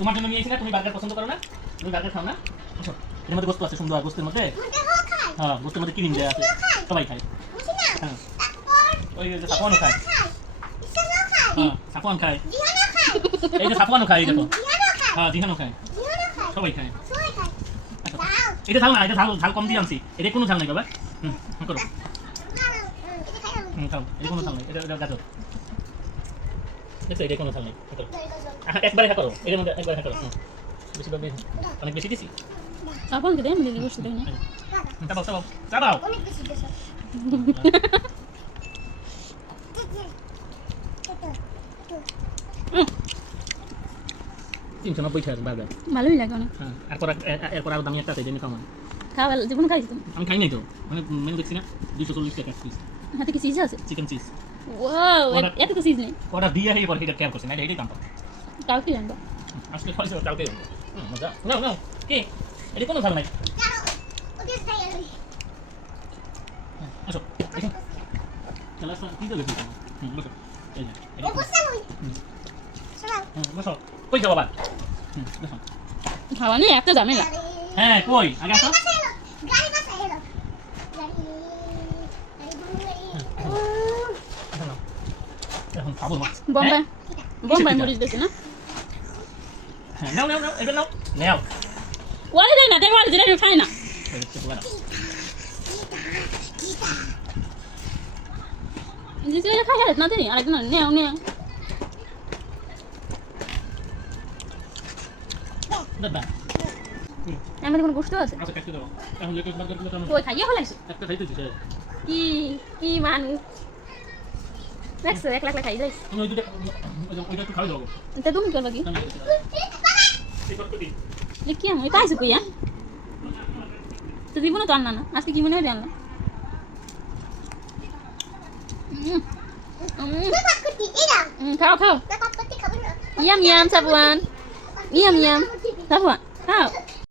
তোমার জন্য নিয়েছি না তুমি বার্গার পছন্দ করো না। তুমি বার্গার খাও না। এর মধ্যে গোস্ত আছে সুন্দর গোস্তের মধ্যে। হ্যাঁ গোস্তের মধ্যে ক্রিম দেওয়া আছে। সবাই খায়। হ্যাঁ। ওই যে সাফওয়ানও খায়। হ্যাঁ সাফওয়ান খায়। এই যে সাফওয়ানও খায় দেখো। হ্যাঁ জিহানও খায়। সবাই খায়। এটা ঝাল না এটা ঝাল ঝাল কম দিয়ে আনছি। এটা কোনো ঝাল নাই বাবা। হুম, করো। হুম খাও। এটা কোনো ঝাল নাই এটা এটা গাজর। দেখছ এটা কোনো ঝাল নেই একবারে হ্যাঁ করো এর মধ্যে একবারে হ্যাঁ করো হুম। বেশি। ভাবে অনেক বেশি দিছি? আপন কে দেন দিদি বসে দেন হুম, চাবাও চাবাও চাবাও তিনশো নব্বই টাকা বার্গার ভালোই লাগে অনেক। হ্যাঁ এরপর আরও দামি একটা আছে জেনে খাওয়া খাওয়া জীবন খাইছি আমি খাই নাই তো মানে মেনু দেখছি না দুশো চল্লিশ টাকা পিস হাতে কি চিজ আছে? চিকেন চিজ ওয়াও এত তো চিজ নেই ওটা দিয়ে এই পরে এটা ক্যাব করছে না এটা এটাই দাম পাবো কাউ কি জানব আজকে খাইছে কালকে হুম, মজা। নাও নাও। কে? এটা কোনো ঝাল নাই। হ্যাঁ, আসো। দেখো কি দেবে হুম বসো। এই যে এই যে, হুম। বসো। কই যাও বাবা হুম বসো। খাওয়া নিয়ে একটা ঝামেলা। হ্যাঁ কই? আগে আসো এখন নাও। এখন খাব না বোম্বাই। বোম্বাই ঠিক আছে। মরিচ বেশি না? হ্যাঁ নাও নাও নাও এটা নাও। নাও। ওয়ালে দেয় না তাই ওয়ালে যেটা খাই না। খাই দেই নেও নেও দাদা। আমার কোনো আছে? আচ্ছা কাটতে দাও। এখন লেটেস্ট বার্গারগুলো কেমন? ওই খাইয়ে হলাইছে একটা খাইতে দিছে কি কি মানুষ। দেখছ এক লাখ লাখ খাই যাই তুমি ওই দুটো ওই যে- ওইটা একটু খাওয়া দাও তা তুমি করবা কি। এ কি আমি পাইছো কইয়া তো দিব না তো আনলা না আজকে কি মনে হয় আনলা খাও খাও ইয়াম ইয়াম সাবুয়ান ইয়াম ইয়াম সাবুয়ান খাও